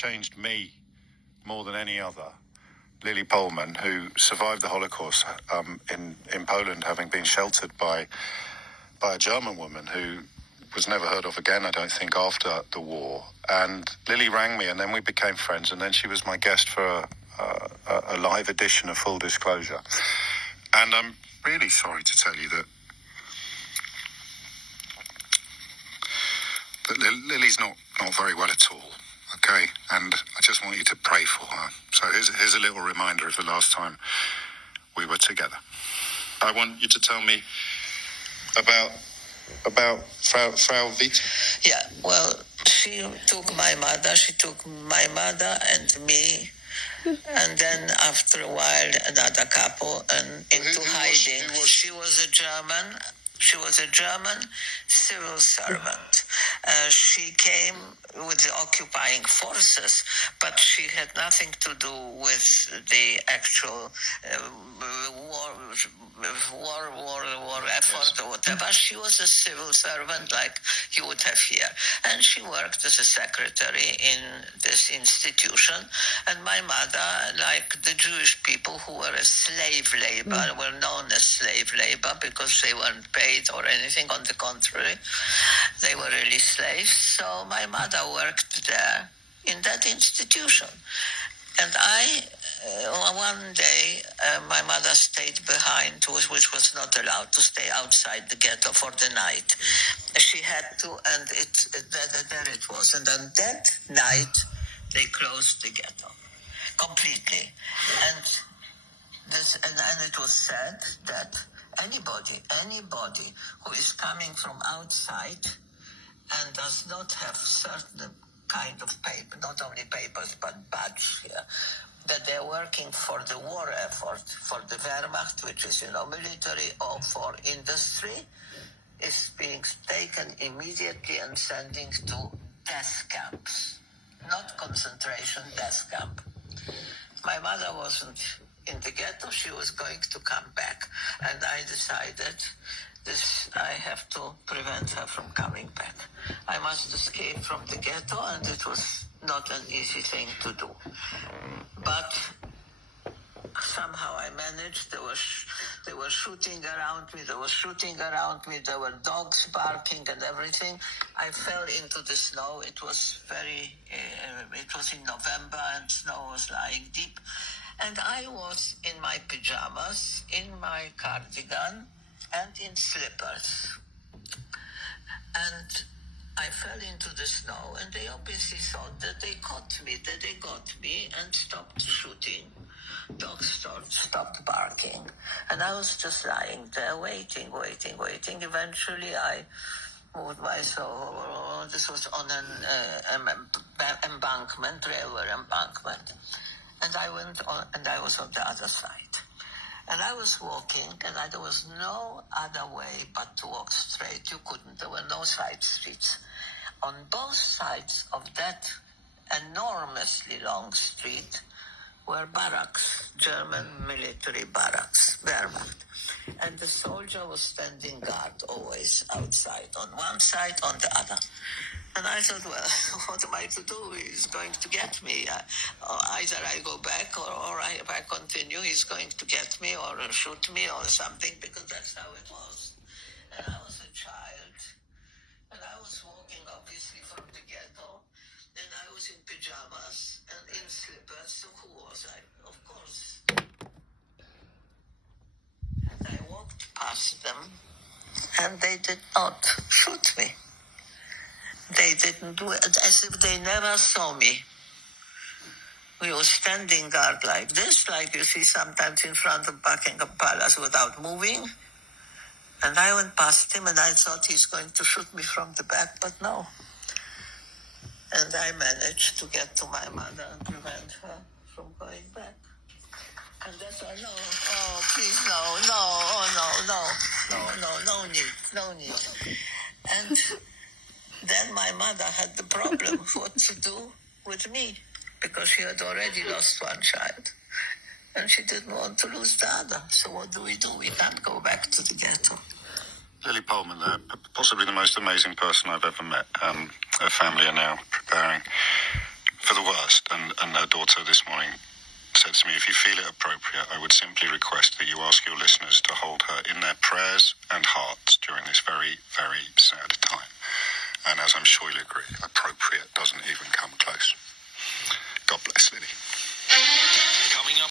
changed me more than any other. Lili Pullman, who survived the Holocaust in Poland, having been sheltered by a German woman who was never heard of again, I don't think, after the war. And Lili rang me, and then we became friends, and then she was my guest for a live edition of Full Disclosure. And I'm really sorry to tell you that Lily's not very well at all, okay? And I just want you to pray for her. So here's a little reminder of the last time we were together. I want you to tell me about Frau Vita. Yeah, well, she took my mother and me, and then after a while another couple, and into hiding. She was a German civil servant. She came with the occupying forces, but she had nothing to do with the actual war effort or whatever. She was a civil servant like you would have here. And she worked as a secretary in this institution. And my mother, like the Jewish people who were a slave labor, were known as slave labor because they weren't paid or anything. On the contrary, they were really slaves. So my mother worked there in that institution. And one day, my mother stayed behind, which was not allowed to stay outside the ghetto for the night. She had to, and there it was. And on that night, they closed the ghetto completely. And it was said that anybody who is coming from outside and does not have certain kind of paper, not only papers, but badge here, that they're working for the war effort, for the Wehrmacht, which is, military, or for industry, is being taken immediately and sending to death camps, not concentration, death camp. My mother wasn't in the ghetto. She was going to come back, and I decided I have to prevent her from coming back. I must escape from the ghetto, and it was not an easy thing to do. But somehow I managed. They were shooting around me. There were dogs barking and everything. I fell into the snow. It was in November, and snow was lying deep. And I was in my pajamas, in my cardigan, and in slippers. And I fell into the snow, and they obviously thought that they got me and stopped shooting. Dogs stopped barking. And I was just lying there waiting. Eventually I moved myself. This was on an embankment, railway embankment. And I went on, and I was on the other side. And I was walking, and there was no other way but to walk straight. There were no side streets. On both sides of that enormously long street were barracks, German military barracks, Wehrmacht. And the soldier was standing guard always outside, on one side, on the other. And I thought, well, what am I to do? He's going to get me. Either I go back or if I continue, he's going to get me or shoot me or something, because that's how it was. And I was a child. And I was walking, obviously, from the ghetto. And I was in pajamas and in slippers. So who was I? Of course. And I walked past them, and they did not shoot me. They didn't do it, as if they never saw me. We were standing guard like this, like you see sometimes in front of Buckingham Palace without moving. And I went past him, and I thought he's going to shoot me from the back, but no. And I managed to get to my mother and prevent her from going back. And that's why, please, no need. And then my mother had the problem what to do with me, because she had already lost one child, and she didn't want to lose the other. So what do? We can't go back to the ghetto. Lili Pullman, possibly the most amazing person I've ever met. Her family are now preparing for the worst. And her daughter this morning said to me, if you feel it appropriate, I would simply request that you ask your listeners to hold her in their prayers and hearts during this very, very sad time. And as I'm sure you'll agree, appropriate